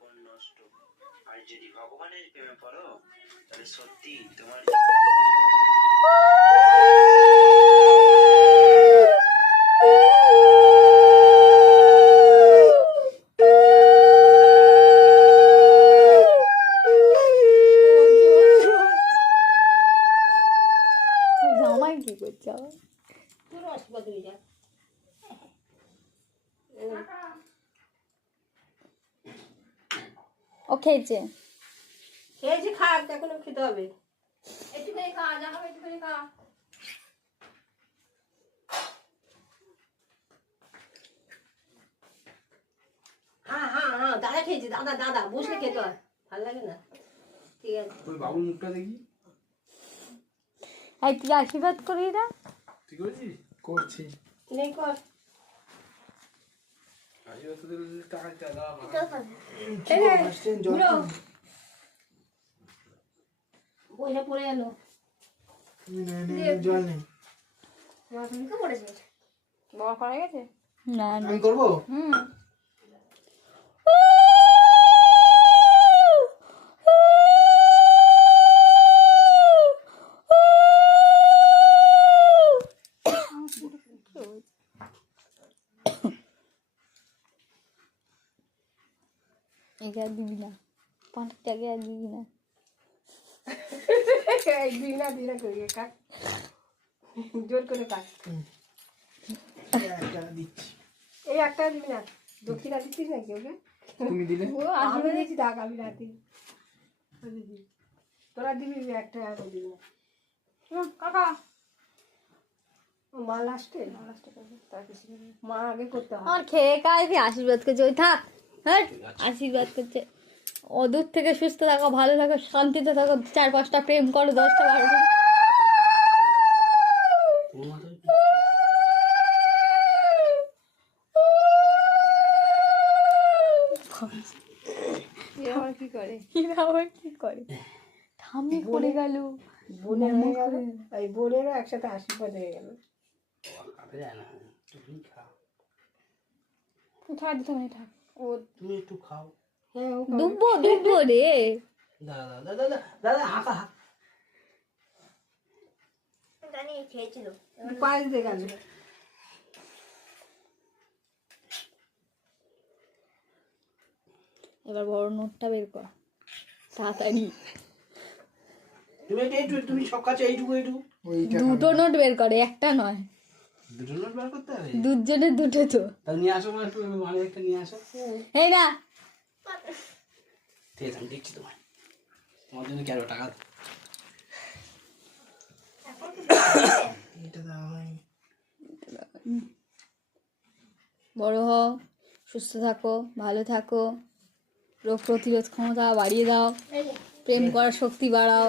জীবন নষ্ট। আর যদি ভগবানের প্রেমে পড়ো তাহলে সত্যি তোমার জামাই কি করছে ও খেয়েছে খেয়েছি, খাক, এখনো খেতে হবে। একটুখানি খা, যা খাবে একটুখানি খা। হ্যাঁ হ্যাঁ হ্যাঁ, দাদা খেয়েছি, দাদা দাদা বসে খেতে হয়, ভালো লাগে না। ঠিক আছে, ওই বাবুর মুখটা দেখি। এই তুই আশীর্বাদ করি না? তুই করেছিস? করছি। নেই কর। আশীর্বাদ তো দিলে টাকা দাদা বইটা পড়ে এলো। জল নেই। বড় করা গেছে না না আমি করবো? হুম এটা দিবি না, 5 টাকা আর দিবি না। দিনা করে কাক, জোর করে কাক। দিচ্ছি। এই একটা দিবি না, দক্ষিণা দিচ্ছিস নাকি ওকে? তুমি দিলে? আমি দিয়েছি, ডাক আমি না দিই। তোরা দিবি একটা, আমি দিবি না। কাকা মা লাস্টে, মা আগে করতে হয়। আমার খেয়ে খাই আশীর্বাদ করছে, ওই থাক। হ্যাঁ আশীর্বাদ করছে, ও দূর থেকে সুস্থ থাকো, ভালো থাকো, শান্তিতে থাকো, 4-5টা প্রেম করো, 10টা 12টা। কি করে এরা আবার কি করে? থামি পড়ে গেল, বোনের হয়ে গেল, এই বোনেরও একসাথে আশীর্বাদ হয়ে গেল। থাক দিতে মানে থাক। ও তুমি একটু খাও। হ্যাঁ, ও ডুববো ডুববো রে। দাদা দাদা দাদা দাদা হাঁকা হাঁক। জানি খেয়েছিল, পায়েস দিয়ে গেল। এবার বড় নোটটা বের কর তাড়াতাড়ি। তুমি সব কাছে এইটুকু এইটুকু। দুটো নোট বের করে, একটা নয়। দুটো নোট বার করতে হবে? দুজনের দুটো তো। তাহলে নিয়ে আসো, একটু মানে একটা নিয়ে আসো। এই না ঠিক আছে, আমি দেখছি তোমার জন্য কি আরো টাকা এটা দাও। বড় হও, সুস্থ থাকো, ভালো থাকো, রোগ প্রতিরোধ ক্ষমতা বাড়িয়ে দাও, প্রেম করার শক্তি বাড়াও।